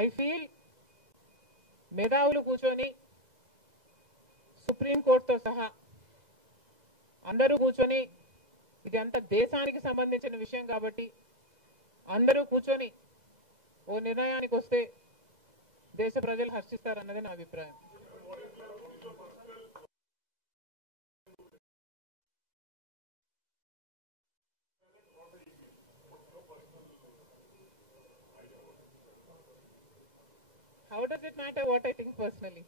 I feel మేధావులు కూర్చొని సుప్రీంకోర్టుతో సహా అందరూ కూర్చొని, ఇది అంత దేశానికి సంబంధించిన విషయం కాబట్టి అందరూ కూర్చొని ఓ నిర్ణయానికి వస్తే దేశ ప్రజలు హర్షిస్తారన్నది నా అభిప్రాయం. How does it matter what I think personally?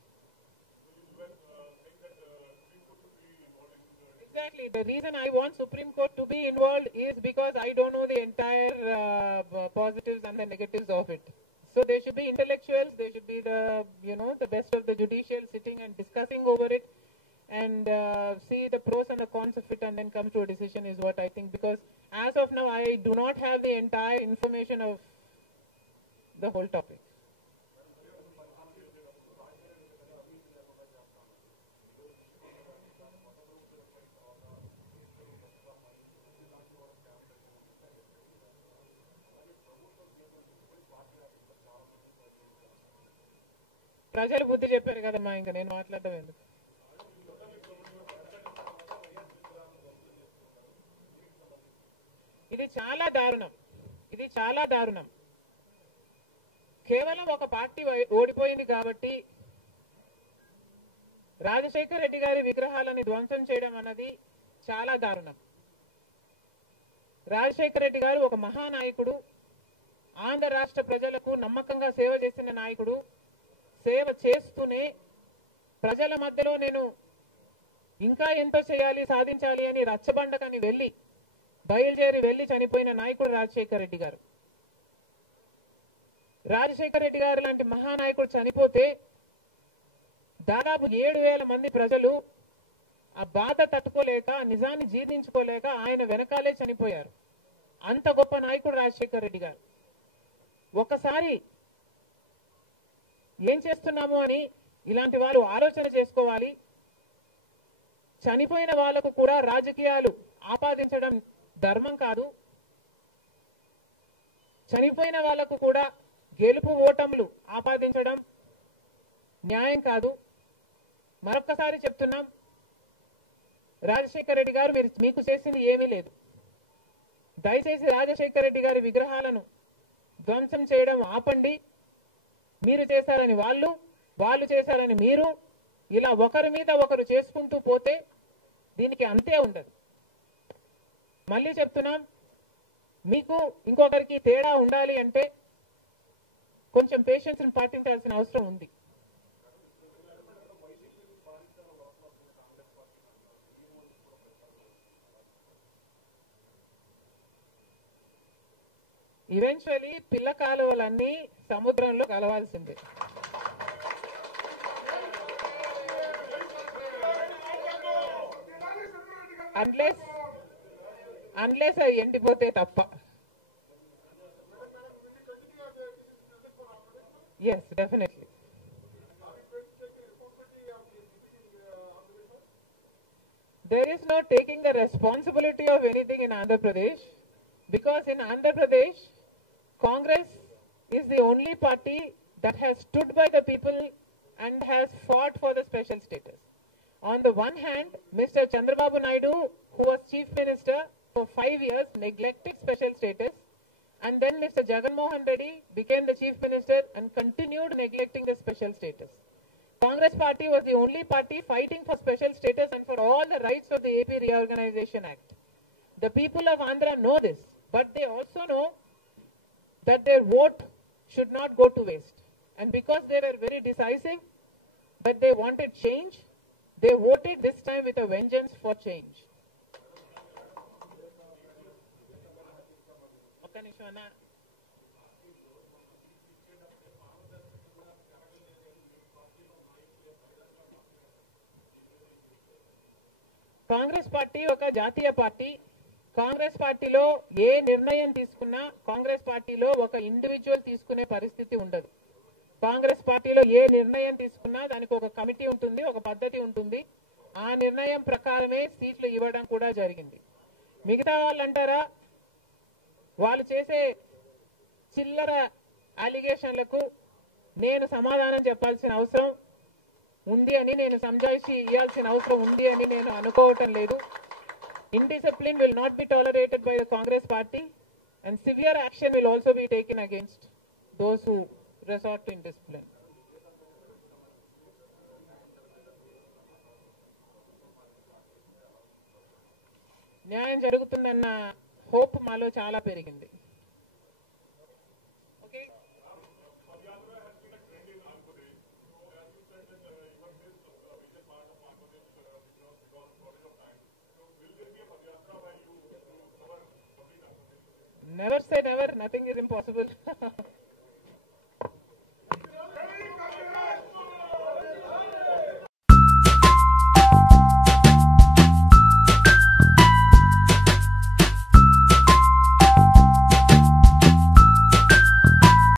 Exactly. The reason I want Supreme Court to be involved is because I don't know the entire positives and the negatives of it. So there should be intellectuals, there should be the best of the judicial sitting and discussing over it and see the pros and the cons of it and then come to a decision is what I think. Because as of now, I do not have the entire information of the whole topic. ప్రజలు బుద్ధి చెప్పారు కదమ్మా, ఇంకా నేను మాట్లాడడం ఎందుకు. ఇది చాలా దారుణం, ఇది చాలా దారుణం. కేవలం ఒక పార్టీ ఓడిపోయింది కాబట్టి రాజశేఖర్ రెడ్డి గారి విగ్రహాలని ధ్వంసం చేయడం అన్నది చాలా దారుణం. రాజశేఖర్ రెడ్డి గారు ఒక మహానాయకుడు, ఆంధ్ర రాష్ట్ర ప్రజలకు నమ్మకంగా సేవ చేసిన నాయకుడు. సేవ చేస్తూనే ప్రజల మధ్యలో నేను ఇంకా ఎంతో చేయాలి, సాధించాలి అని రచ్చబండకని బయలుదేరి వెళ్ళి చనిపోయిన నాయకుడు రాజశేఖర్ రెడ్డి గారు. రాజశేఖర్ రెడ్డి గారు లాంటి మహానాయకుడు చనిపోతే దాదాపు 7,000 మంది ప్రజలు ఆ బాధ తట్టుకోలేక, నిజాన్ని జీర్ణించుకోలేక ఆయన వెనకాలే చనిపోయారు. అంత గొప్ప నాయకుడు రాజశేఖర్ రెడ్డి గారు. ఒకసారి ఏం చేస్తున్నాము అని ఇలాంటి వాళ్ళు ఆలోచన చేసుకోవాలి. చనిపోయిన వాళ్లకు కూడా రాజకీయాలు ఆపాదించడం ధర్మం కాదు. చనిపోయిన వాళ్లకు కూడా గెలుపు ఓటములు ఆపాదించడం న్యాయం కాదు. మరొక్కసారి చెప్తున్నాం, రాజశేఖర్ రెడ్డి గారు మీకు చేసింది ఏమీ లేదు. దయచేసి రాజశేఖర్ రెడ్డి గారి విగ్రహాలను ధ్వంసం చేయడం ఆపండి. మీరు చేశారని వాళ్ళు చేశారని మీరు, ఇలా ఒకరి మీద ఒకరు చేసుకుంటూ పోతే దీనికి అంతే ఉండదు. మళ్ళీ చెప్తున్నాం, మీకు ఇంకొకరికి తేడా ఉండాలి అంటే కొంచెం పేషెన్స్ పాటించాల్సిన అవసరం ఉంది. ఈవెన్చువలీ పిల్ల కాలువలన్నీ సముద్రంలో కలవాల్సిందే. అన్లెస్ అవి ఎండిపోతే తప్ప. Yes, definitely. There is no taking the responsibility of anything in Andhra Pradesh, because in Andhra Pradesh, Congress is the only party that has stood by the people and has fought for the special status. On the one hand, Mr. Chandrababu Naidu, who was Chief Minister for 5 years, neglected special status, and then Mr. Jagan Mohan Reddy became the Chief Minister and continued neglecting the special status. Congress party was the only party fighting for special status and for all the rights of the AP Reorganization Act. The people of Andhra know this, but they also know that their vote should not go to waste. And because they were very decisive, but they wanted change, they voted this time with a vengeance for change. Congress party ఒక జాతీయ party. Congress పార్టీలో ఏ నిర్ణయం తీసుకున్నా కాంగ్రెస్ పార్టీలో ఒక individual తీసుకునే పరిస్థితి ఉండదు. కాంగ్రెస్ పార్టీలో ఏ నిర్ణయం తీసుకున్నా దానికి ఒక కమిటీ ఉంటుంది, ఒక పద్ధతి ఉంటుంది. ఆ నిర్ణయం ప్రకారమే సీట్లు ఇవ్వడం కూడా జరిగింది. మిగతా వాళ్ళు అంటారా, వాళ్ళు చేసే చిల్లర అలిగేషన్లకు నేను సమాధానం చెప్పాల్సిన అవసరం ఉంది అని, నేను సంజాయిషి ఇవ్వాల్సిన అవసరం ఉంది అని నేను అనుకోవటం లేదు. Indiscipline will not be tolerated by the Congress party, and severe action will also be taken against those who resort to indiscipline. న్యాయం జరుగుతుందన్న హోప్ మాలో చాలా పెరిగింది. Never say never, nothing is impossible.